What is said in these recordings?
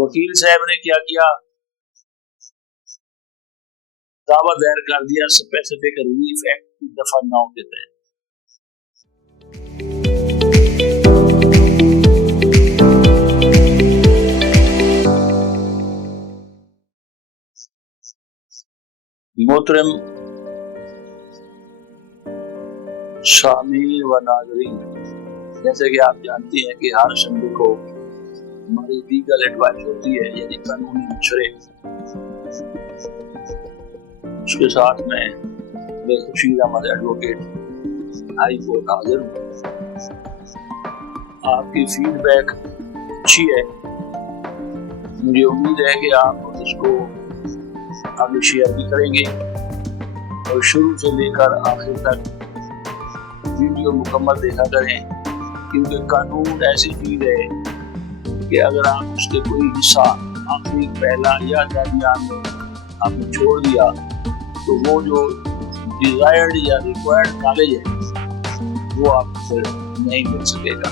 वकील साहब ने क्या किया, दावा दायर कर दिया स्पेसिफिक रिलीफ एक्ट की दफा 9 के तहत। मोहतरम सामीन व नाज़रीन, जैसे कि आप जानते हैं कि हर संडे को हमारी लीगल एडवाइस होती है, यानी कानूनी मशवरे। उसके साथ में Khushid Ahmad advocate high court हाजिर हूँ। आपकी फीडबैक अच्छी है, मुझे उम्मीद है कि आप इसको आगे शेयर भी करेंगे और शुरू से लेकर आखिर तक वीडियो मुकम्मल देखा करें, क्योंकि कानून ऐसी चीज है कि अगर आप उसके कोई हिस्सा आखिरी, पहला या दरमियान में आपने छोड़ दिया तो वो जो डिजायर्ड या रिक्वायर्ड नॉलेज है वो आपको फिर नहीं मिल सकेगा।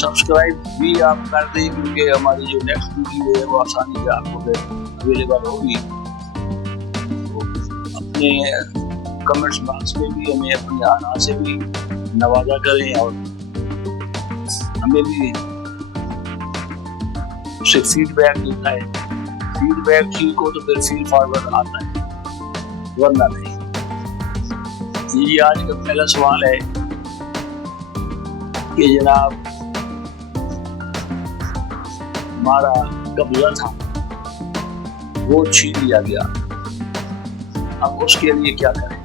सब्सक्राइब भी आप कर दें, क्योंकि हमारी जो नेक्स्ट वीडियो है वो आसानी से आपको फिर अवेलेबल होगी। तो अपने कमेंट्स बॉक्स में भी हमें अपने आना से भी नवाजा करें और हमें भी उससे फीडबैक मिलता है। फीडबैक ठीक हो तो फिर फीड फॉरवर्ड आता है, वरना नहीं। ये आज का पहला सवाल है कि जनाब हमारा कब्जा था वो छीन लिया गया, अब उसके लिए क्या करें।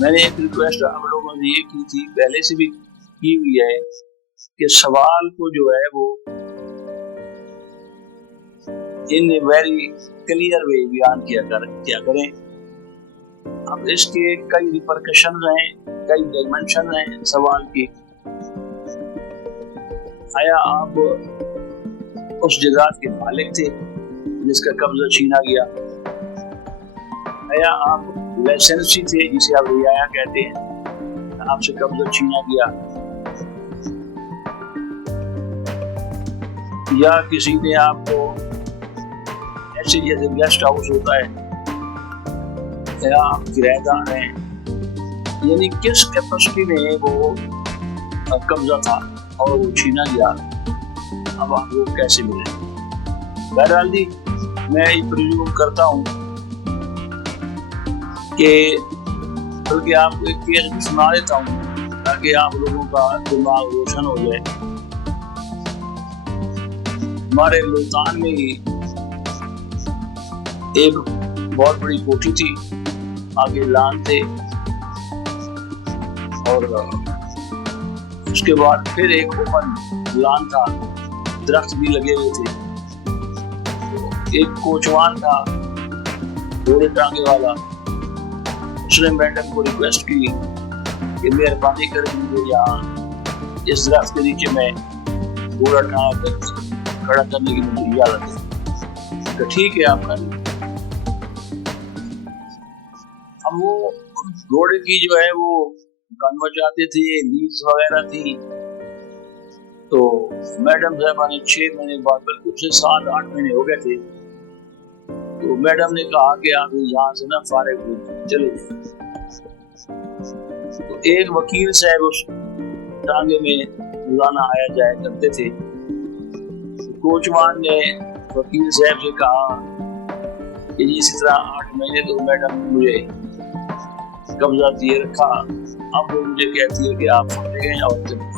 मैंने एक रिक्वेस्ट आप लोगों ने ये की थी, पहले से भी की हुई है, कि सवाल को जो है वो इन वेरी क्लियर वे बयान क्या करें। अब इसके कई रिपरकशन हैं, कई डायमेंशन हैं सवाल के। आया आप उस जगह के मालिक थे जिसका कब्जा छीना गया? आया आप लाइसेंसी थे जिसे आप रियाया कहते हैं, आपसे कब्जा छीना गया? या किसी ने आपको ऐसे जैसे गेस्ट हाउस होता है, या आप किराएदार हैं, यानी किस कैपेसिटी में वो कब्जा था और वो छीना गया, अब आपको कैसे मिले? बहरहाल जी, मैं ये प्रिज्यूम करता हूँ कि बल्कि आपको एक केस भी सुना देता हूँ ताकि आप लोगों का दिमाग रोशन हो जाए। हमारे मुल्तान में ही एक बहुत बड़ी कोठी थी, आगे लान थे, और उसके बाद फिर एक ओपन लान था, दरख्त भी लगे हुए थे। एक कोचवान था घोड़े टांगे वाला, उसने मैडम को रिक्वेस्ट की कि मेहरबानी कर मुझे यहाँ इस दरख्त के नीचे में घोड़ा टांगा खड़ा करने की मुझे इजाजत है। तो ठीक है, आप कर। हम वो घोड़े की जो है वो कन्वर्ट चाहते थे, लीज वगैरह थी। तो मैडम साहबा ने 6 महीने बाद, बल्कि उससे 7-8 महीने हो गए थे, तो मैडम ने कहा कि आप यहाँ से ना फारिग हो चले जाए। तो एक वकील साहब उस टांगे में रोजाना आया जाया करते थे। तो कोचवान ने वकील साहब से कहा कि इसी तरह 8 महीने तो मैडम ने मुझे कब्जा दिए रखा, अब वो मुझे कहती है कि आप फंसे गए और चले गए।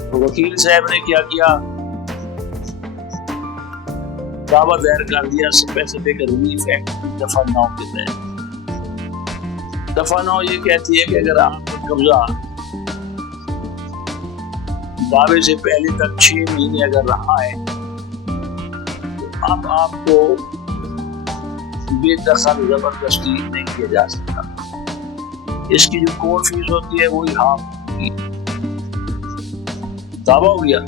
तो वकील साहब ने क्या किया, दावा दायर कर दिया स्पेसिफिक रिलीफ एक्ट दफा 9 के तहत। दफा 9 ये कहती है कि अगर आपका कब्जा दावे से पहले तक 6 महीने अगर रहा है तो अब आपको बेदखल जबरदस्ती नहीं किया जा सकता। इसकी जो कोर्ट फीस होती है वही हाफ की। दावा हो गया,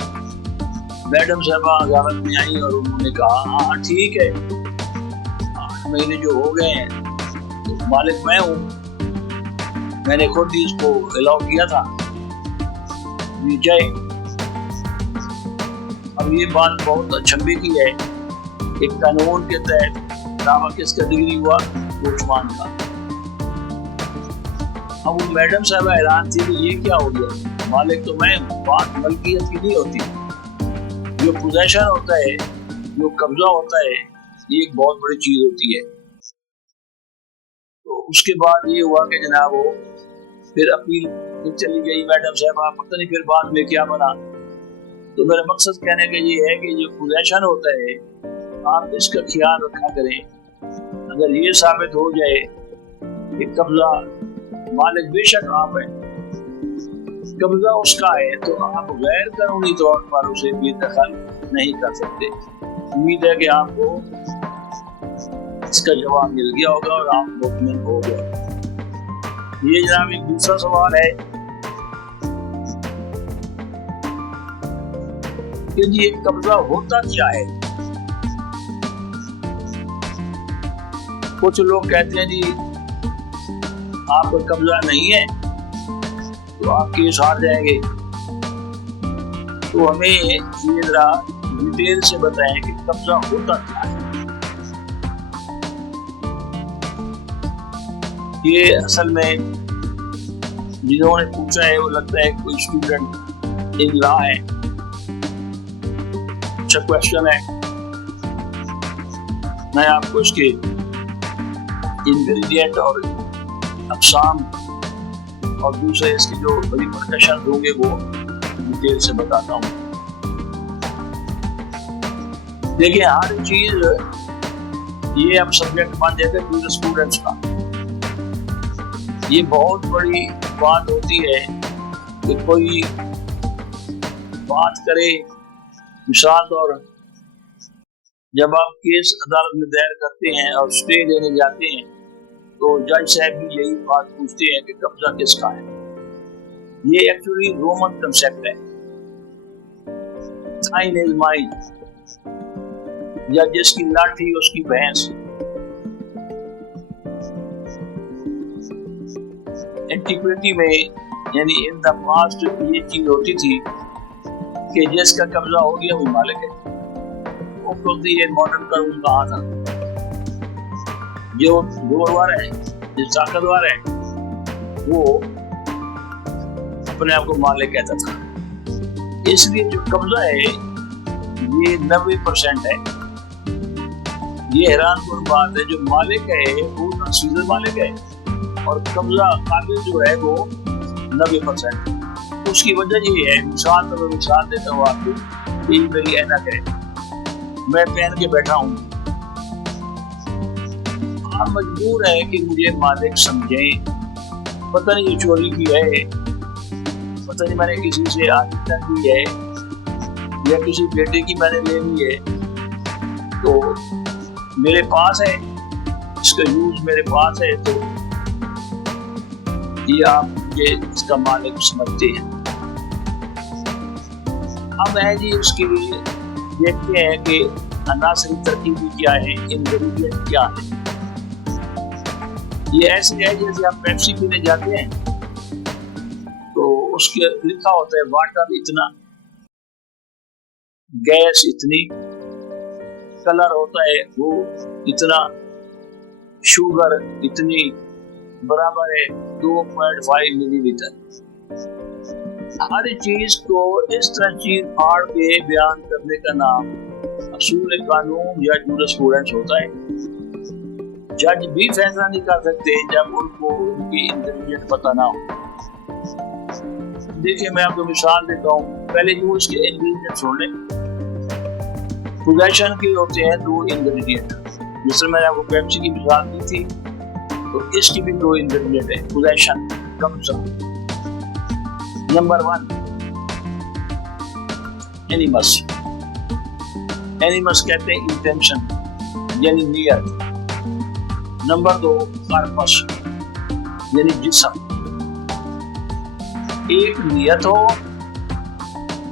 मैडम साहबा अदालत में आई और उन्होंने कहा हाँ ठीक है, 8 महीने जो हो गए हैं तो मालिक मैं हूँ, मैंने खुद ही इसको अलाउ किया था। भी जाए। अब ये बात बहुत अचंभे की है, एक कानून के तहत दावा किसका डिग्री हुआ, पोस्टमैन का। अब वो मैडम साहब हैरान थी कि ये क्या हो गया, मालिक तो मैं, बात मलकियत की नहीं होती, जो पोजेशन होता है, जो कब्जा होता है, ये एक बहुत बड़ी चीज होती है। तो उसके बाद ये हुआ कि जनाब वो फिर अपील चली गई मैडम साहब, पता नहीं फिर बाद में क्या बना। तो मेरा मकसद कहने का ये है कि जो पोजेशन होता है आप इसका ख्याल रखा करें। अगर ये साबित हो जाए कि कब्जा मालिक बेशक आप है, कब्जा उसका है, तो आप गैर कानूनी तौर पर उसे बेदखल नहीं कर सकते। उम्मीद है कि आपको इसका जवाब मिल गया होगा और आप मुतमईन हो गए। ये जनाब एक दूसरा सवाल है कि जी एक कब्जा होता क्या है। कुछ लोग कहते हैं जी आपका कब्जा नहीं है तो आप केस हार जाएंगे। तो हमें ये जरा डिटेल से बताएं कि कब्जा होता क्या है। ये असल में जिन्होंने पूछा है वो लगता है कोई स्टूडेंट इन लॉ है। अच्छा क्वेश्चन है, मैं आपको इसके इंग्रेडिएंट और अक़साम और दूसरे इसके जो रिपरकशन होंगे वो डिटेल से बताता हूँ। देखिए हर चीज ये अब सब्जेक्ट बन जाता है पूरे स्टूडेंट्स का। ये बहुत बड़ी बात होती है कि कोई बात करे, मिसाल तौर जब आप केस अदालत में दायर करते हैं और स्टे देने जाते हैं तो जज साहब भी यही बात पूछते हैं कि कब्जा किसका है। ये एक्चुअली रोमन कंसेप्ट है, थाइन इज माइन, या जिसकी लाठी उसकी भैंस। एंटीक्विटी में यानी इन द पास्ट ये चीज होती थी कि जिसका कब्जा हो गया वो मालिक है। वो ये मॉडर्न कानून कहा था, जो जोरवर है, जो ताकतवर है, वो अपने आप को मालिक कहता था। इसलिए जो कब्जा है ये 90% है। ये हैरानकुन बात है, जो मालिक है वो तस्वीर मालिक है और कब्जा काबिल जो है वो 90%। उसकी वजह ये है, मिसाल देता हूँ आपको। ये मेरी ऐनक है, मैं पहन के बैठा हूँ, आप मजबूर है कि मुझे मालिक समझें। पता नहीं ये चोरी की है, पता नहीं मैंने किसी से आदत की है या किसी बेटे की मैंने ले ली है, तो मेरे पास है, इसका यूज मेरे पास है, तो ये आप ये इसका मालिक समझते हैं। अब है जी उसके लिए देखते हैं कि अनासरी तरकीबी क्या है, इंग्रेडिएंट क्या है। ये ऐसे है जैसे आप पेप्सी पीने जाते हैं तो उसके लिखा होता है वाटर इतना, गैस इतनी, कलर होता है वो इतना, शुगर इतनी, बराबर है 2.5 मिलीलीटर। हर चीज को इस तरह चीज फाड़ के बयान करने का नाम असूल कानून या जूरिस्प्रूडेंस होता है। जज भी फैसला नहीं कर सकते जब उनको उनकी इंग्रेडिएंट पता ना हो। देखिए मैं आपको मिसाल देता हूँ, पहले जो इसके इंग्रेडिएंट छोड़ लें। पोजेशन के होते हैं 2 इंग्रेडिएंट, जिससे मैंने आपको पेप्सी की मिसाल दी थी, तो इसकी भी 2 इंग्रेडिएंट है। पोजेशन कब्जा, नंबर 1 एनिमस। एनिमस कहते हैं इंटेंशन यानी नियत। नंबर 2 कार्पस यानी जिस्म। एक नियत हो,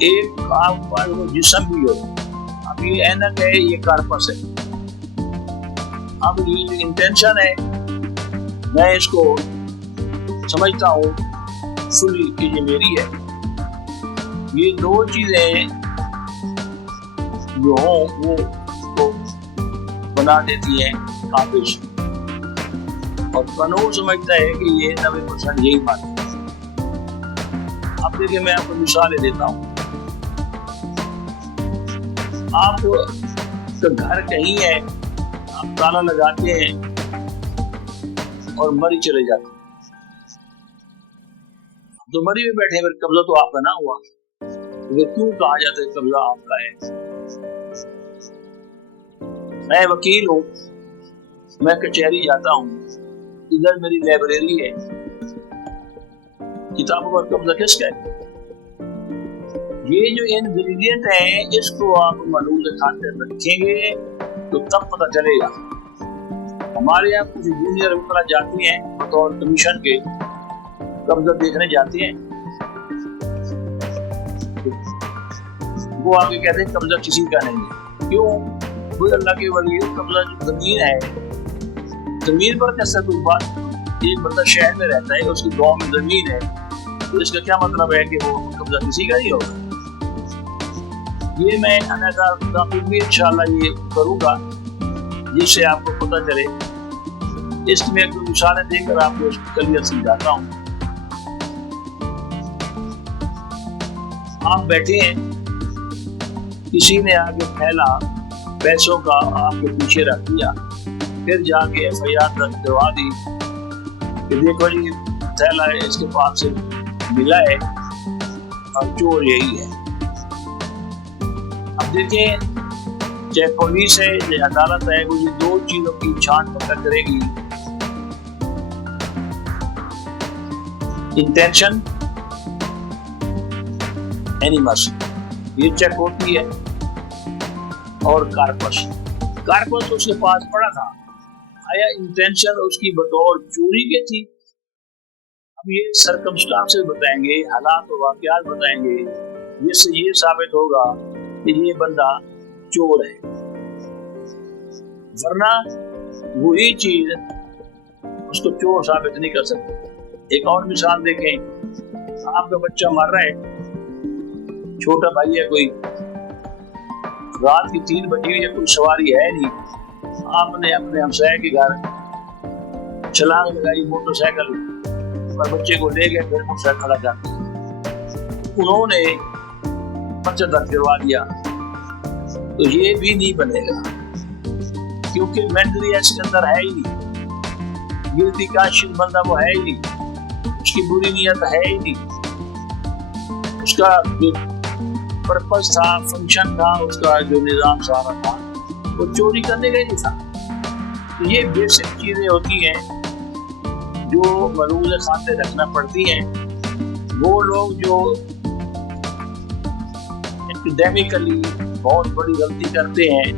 एक कार्पस हो, जिस्म भी हो। अब ये ऐनक है, ये कार्पस है। अब ये जो इंटेंशन है, मैं इसको समझता हूँ फुली कि ये मेरी है, ये दो चीजें जो हों वो तो बना देती हैं काबिज। और कानून समझता है कि ये 90% यही बात है। अब देखिए, मैं आपको मिसालें देता हूँ। आप तो घर कहीं है, आप ताला लगाते हैं और मरी चले जाते हैं, तो मरी में बैठे, फिर कब्जा तो आपका ना हुआ, तो क्यों कहा जाता है कब्जा आपका है? मैं वकील हूँ, मैं कचहरी जाता हूँ, इधर मेरी लाइब्रेरी है, किताबों पर कब्जा किसका है? ये जो इंग्रेडिएंट है, इसको आप मलूज़ खाते रखेंगे तो तब पता चलेगा। हमारे यहाँ कुछ जूनियर वगैरह जाती हैं बतौर कमीशन के, कब्जा देखने जाती हैं, वो आगे कहते हैं कब्जा किसी का नहीं है। क्यों? कोई अल्लाह के वली, कब्जा जो जमीन है, जमीन पर कैसे कोई बात। एक बंदा शहर में रहता है, उसकी गांव में जमीन है, तो इसका क्या मतलब है कि वो कब्जा किसी का ही होगा? ये मैं भी इंशाल्लाह ये करूंगा, जिससे आपको पता चले। इसमें एक मिसालें देकर आपको क्लियर समझाता हूँ। आप बैठे हैं, किसी ने आगे फैला पैसों का आपके पीछे रख दिया, फिर जाके FIR दर्ज करवा दी कि देखो जी थैला है, इसके पास से मिला है और चोर यही है। अब देखिए, चाहे पुलिस है चाहे अदालत है, वो ये दो चीजों की छान पकड़ करेगी, इंटेंशन, एनिमस, ये चेक होती है, और कार्पस तो उसके पास पड़ा था, आया इंटेंशन उसकी बतौर चोरी की थी। अब ये सर्कमस्टांसेस बताएंगे, हालात और वाकयात बताएंगे, जिससे ये साबित होगा कि ये बंदा चोर है, वरना वही चीज उसको चोर साबित नहीं कर सकती। एक और मिसाल देखें, आपका बच्चा मर रहा है, छोटा भाई है कोई, रात की 3 बजी हुई है, कोई सवारी है नहीं, आपने अपने हमसाये के घर छलांग लगाई मोटरसाइकिल पर, बच्चे को ले गए, फिर मोटरसाइकिल खड़ा कर दिया, उन्होंने पर्चा दर्ज करवा दिया, तो ये भी नहीं बनेगा, क्योंकि मेंटली इसके अंदर है ही नहीं, गिल्टी कॉन्शियस बंदा वो है ही नहीं, उसकी बुरी नीयत है ही नहीं, उसका जो पर्पस था, फंक्शन था, उसका जो निजाम सारा था, वो चोरी करने का ही नहीं था। तो ये बेसिक चीजें होती हैं जो मलूज़ खाते रखना पड़ती हैं। वो लोग जो एकेडमिकली बहुत बड़ी गलती करते हैं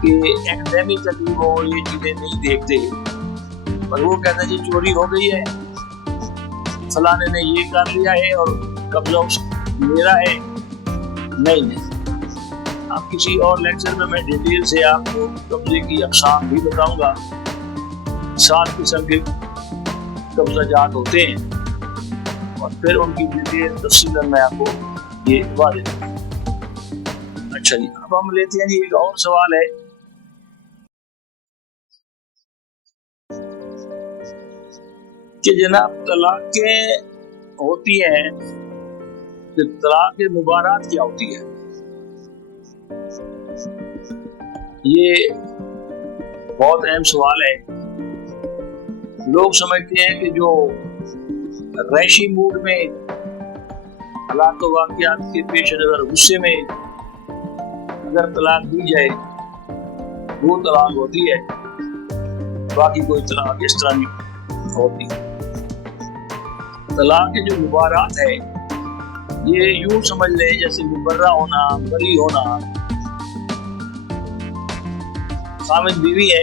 कि एकेडमिकली वो ये चीजें नहीं देखते, पर वो कहते हैं जी चोरी हो गई है, फलाने ने ये कर लिया है और कब्जा मेरा है। नहीं, अब किसी और लेक्चर में मैं डिटेल से आपको कब्जे की अक़साम भी बताऊंगा। 7 किस्म के कब्ज़ाजात होते हैं और फिर उनकी डिटेल तफसीलन मैं आपको ये वादे दूंगा। अच्छा जी, अब हम लेते हैं जी एक और सवाल है कि जनाब तलाक़ें होती हैं, तो तलाक़ मुबारात क्या होती है? ये बहुत अहम सवाल है। लोग समझते हैं कि जो रैशी मूड में हालात व वाक़यात के पेश नज़र गुस्से में अगर तलाक दी जाए वो तलाक होती है, बाकी कोई तलाक इस तरह नहीं होती। तलाक की जो मुबारात है, ये यूं समझ ले जैसे मुबर्रा होना, बरी होना। खामिद बीवी है,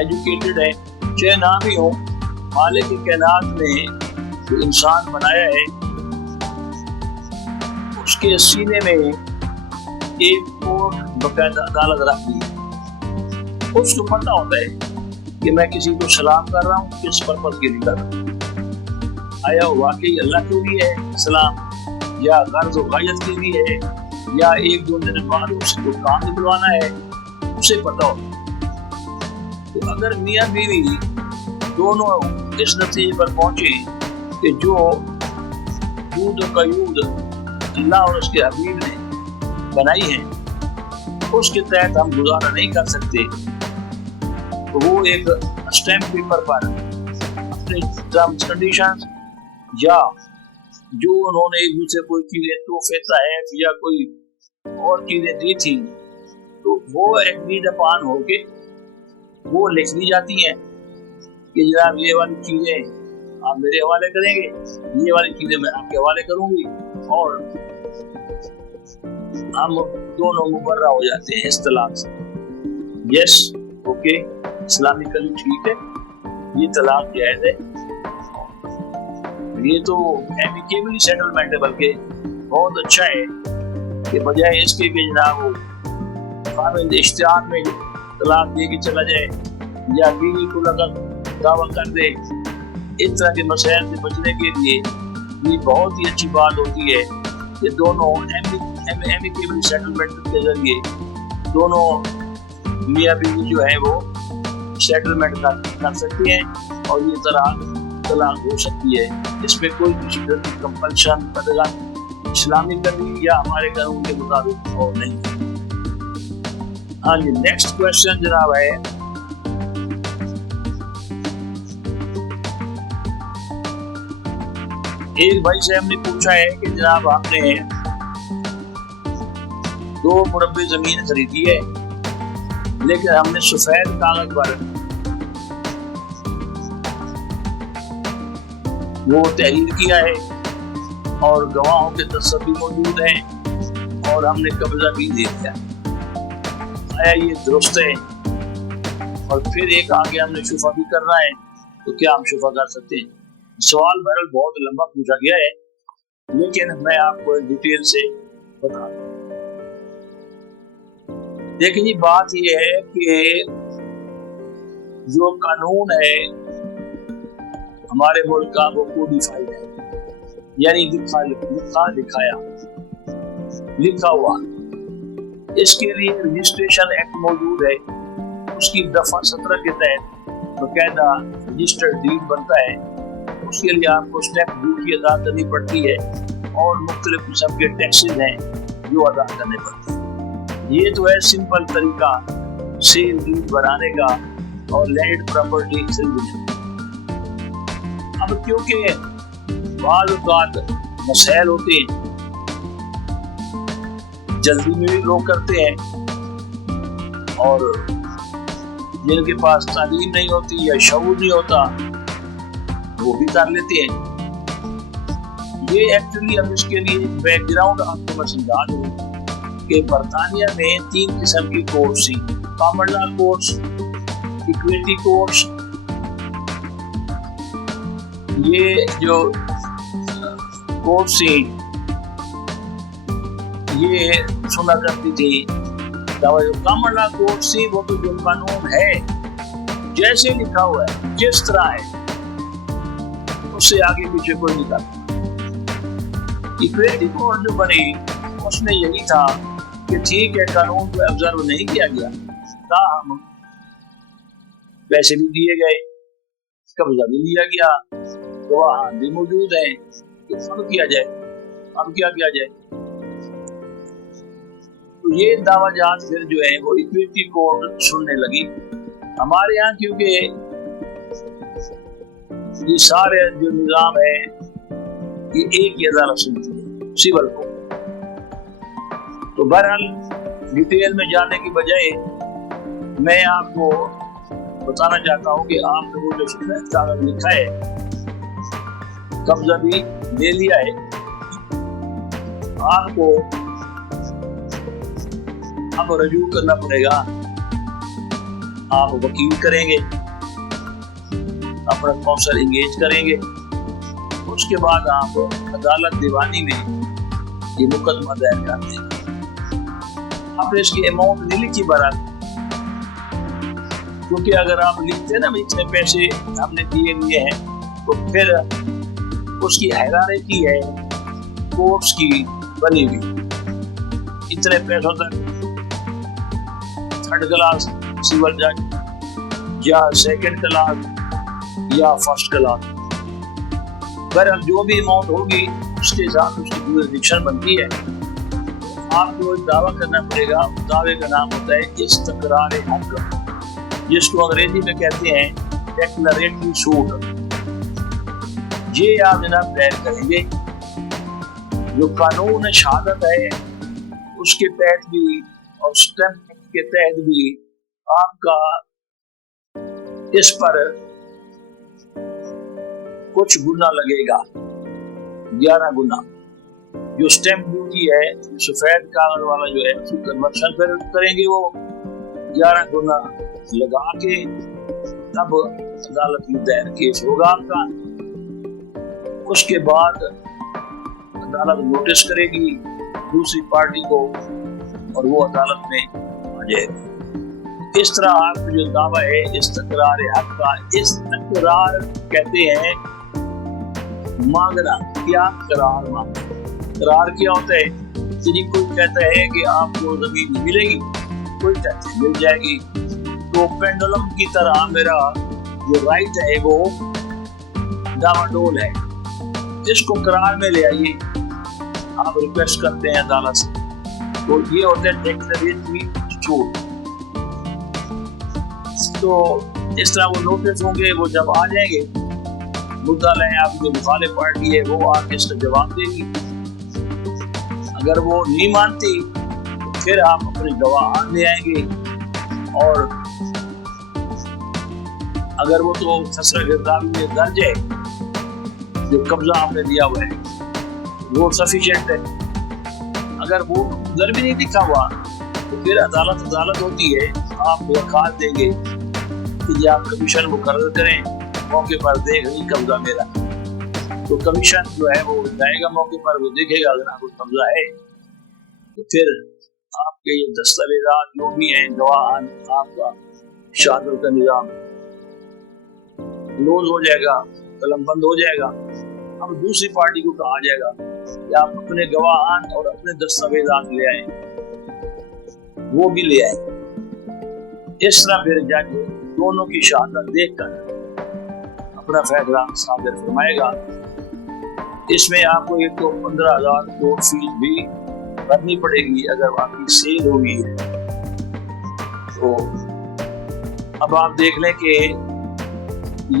एजुकेटेड है, चाहे ना भी हो, मालिक के कायनात ने जो इंसान बनाया है उसके सीने में एक कोर्ट बकायदा अदालत रख दी है। उसको पता होता है कि मैं किसी को सलाम कर रहा हूँ, किस पर्पज के लिए कर रहा हूँ। आया वाकई अल्लाह के लिए है सलाम, या गर्ज वायत के लिए है, या एक दो दिन बाद उसको काम निकलवाना है, उसे पता हो। तो अगर मियाँ बीवी दोनों इस नतीजे पर पहुंचे कि जो दूध का यूद अल्लाह और उसके हबीब ने बनाई है उसके तहत हम गुजारा नहीं कर सकते, तो वो एक स्टैम्प पेपर पर अपने टर्म्स कंडीशंस या जो उन्होंने एक दूसरे को चीजें तोहफे तहफ या कोई और चीजें दी थी, तो वो एग्रीड अपॉन होके वो लिख दी जाती हैं कि जनाब ये वाली चीजें आप मेरे हवाले करेंगे, ये वाली चीजें मैं आपके हवाले करूंगी, और हम दोनों मुबर्रा हो जाते हैं इस तलाक से। यस, ओके, इस्लामिकली ठीक है, ये तलाक जायज है, ये तो एमिकेबली सेटलमेंट है, बल्कि बहुत अच्छा है कि बजाय इसके कि जनाब वो काबिल इश्तिहार में तलाक दे के चला जाए या बीवी को लगन दावा कर दे। इस तरह के मसैल से बचने के लिए ये बहुत ही अच्छी बात होती है कि दोनों एमिकेबल सेटलमेंट के जरिए दोनों मियाँ बीवी जो है वो सेटलमेंट कर सकती हैं और ये तलाक हो सकती है। इसमें कोई किसी तरह की कंपल्शन इस्लामिकली या हमारे कानून के मुताबिक और नहीं। हाँ जी, नेक्स्ट क्वेश्चन जनाब है, एक भाई से हमने पूछा है कि जनाब हमने 2 मुरब्बे जमीन खरीदी है, लेकिन हमने सफेद कागज पर वो तहरीर किया है और गवाहों के तस्वीर भी मौजूद हैं और हमने कब्जा भी दे दिया, आया ये दुरुस्त है? और फिर एक आगे हमने शुफा भी करना है, तो क्या हम शुफा कर सकते हैं? सवाल बहरहाल बहुत लंबा पूछा गया है, लेकिन मैं आपको डिटेल से बता दूं। देखिए, बात यह है कि जो कानून है हमारे मुल्क का वो कोडिफाइड है, यानी लिखा हुआ। इसके लिए रजिस्ट्रेशन एक्ट मौजूद है, उसकी दफा 17 के तहत बकायदा रजिस्टर्ड डीड बनता है। उसके लिए आपको स्टैंप ड्यूटी अदा करनी पड़ती है और मुख्तलिफ किस्म के टैक्सेस हैं जो अदा करने पड़ते हैं। ये तो है सिंपल तरीका सेल डीड बनाने का और लैंड प्रॉपर्टी खरीदने। अब क्योंकि बाज़ औक़ात मसैल होते हैं, जल्दी में भी लोग करते हैं, और जिनके पास तालीम नहीं होती या शऊर नहीं होता वो भी कर लेते हैं। ये एक्चुअली हम इसके लिए बैकग्राउंड आपको मैं समझा दूं कि बरतानिया में 3 किस्म की कोर्स थी, common law course, equity course. ये जो कोर्स थी ये सुना करती थी, कॉमन लॉ कोर्स थी वो तो जो कानून है जैसे लिखा हुआ है, जिस तरह है, उससे आगे पीछे कोई नहीं करता। इक्विटी कोर्ट जो बनी उसमें यही था कि ठीक है, कानून को ऑब्जर्व नहीं किया गया, ताहम पैसे भी दिए गए, कब्जा भी लिया गया, गवाह भी मौजूद है, तो अब किया जाए, अब क्या किया जाए? तो ये दावाजात फिर जो है वो इक्विटी कोर्ट सुनने लगी। हमारे यहाँ क्योंकि ये सारे जो निजाम है ये एक ही अदालत सुनती है, सिविल को। तो बहरहाल डिटेल में जाने की बजाय मैं आपको बताना चाहता हूँ कि आपने वो जो सफेद कागज लिखा है, कब्जा भी ले लिया है, आपको अब रजू करना पड़ेगा। आप वकील करेंगे, अपना कौंसल इंगेज करेंगे, उसके बाद आप अदालत दीवानी में ये मुकदमा दायर कर देंगे। आपने इसकी अमाउंट नहीं लिखी बरात, क्योंकि अगर आप लिखते ना इतने पैसे हमने दिए हुए हैं, तो फिर उसकी हायरार्की है कोर्ट्स की बनी हुई। इतने पैसों तक थर्ड क्लास सिविल जज या सेकंड क्लास या फर्स्ट क्लास, बहरहाल जो भी अमाउंट होगी उसके साथ उसकी जुरिडिक्शन बनती है। आपको दावा करना पड़ेगा। दावे का नाम होता है इस्तकरार हक, जिसको अंग्रेजी में कहते हैं डेक्लरेटरी सूट। ये आप जनाब दायर करेंगे। जो कानून शहादत है उसके तहत भी और स्टैम्प के तहत भी आपका इस पर कुछ गुना लगेगा, 11 गुना। जो स्टैम्प ड्यूटी है, सफेद कागज वाला जो है, कन्वर्शन पर करेंगे वो 11 गुना लगा के तब अदालत में दायर केस होगा आपका। उसके बाद अदालत नोटिस करेगी दूसरी पार्टी को और वो अदालत में आ जाएगा। इस तरह आपका जो दावा है इस्तकरार हक का, इस्तकरार कहते हैं मांगना। क्या करार मांगना? करार क्या होता है? यदि कोई कहता है कि आपको जमीन मिलेगी, कोई कहता है मिल जाएगी, तो पेंडुलम की तरह मेरा जो राइट है वो डावाडोल है, इसको करार में ले आइए। आप रिक्वेस्ट करते हैं अदालत से, तो ये होता है डेक्लरेटरी सूट। तो इस तरह वो नोटिस होंगे, वो जब आ जाएंगे मुद्दा लें, आपकी जो मुखालिफ पार्टी है वो आके इसका जवाब देगी। अगर वो नहीं मानती तो फिर आप अपने गवाह ले आएंगे, और अगर वो तो फसला गिरदारी में दर्ज है, जो कब्जा आपने दिया हुआ है वो सफिशिएंट है। अगर वो उधर भी नहीं दिखा हुआ तो फिर अदालत होती है। आप दरखास्त देंगे कि आप कमीशन मुकर्रर करें, मौके पर देख रही कब्जा मेरा, तो कमीशन जो है वो जाएगा मौके पर, वो देखेगा अगर आपको कब्जा है तो फिर आपके ये दस्तावेजात जो भी हैं, गवाहान, आपका शहादत का निजाम क्लोज हो जाएगा, कलम बंद हो जाएगा। अब दूसरी पार्टी को कहा जाएगा कि आप अपने गवाहान और अपने दस्तावेजात ले आए, वो भी ले आए। इस तरह फिर जज दोनों की शहादत देखकर अपना फैसला सादर फरमाएगा। इसमें आपको एक तो 15,000 कोर्ट फीस भी भरनी पड़ेगी अगर आपकी सेल हुई है। तो अब आप देख लें कि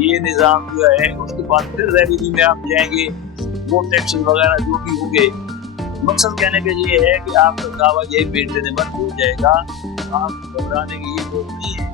ये निज़ाम जो है, उसके बाद फिर रेवेन्यू में आप जाएंगे, वो टैक्स वगैरह जो भी होंगे। मकसद कहने का ये है कि आपका दावा यही पेट देने बंद हो जाएगा। आप घबराने की ये जरूरत नहीं है।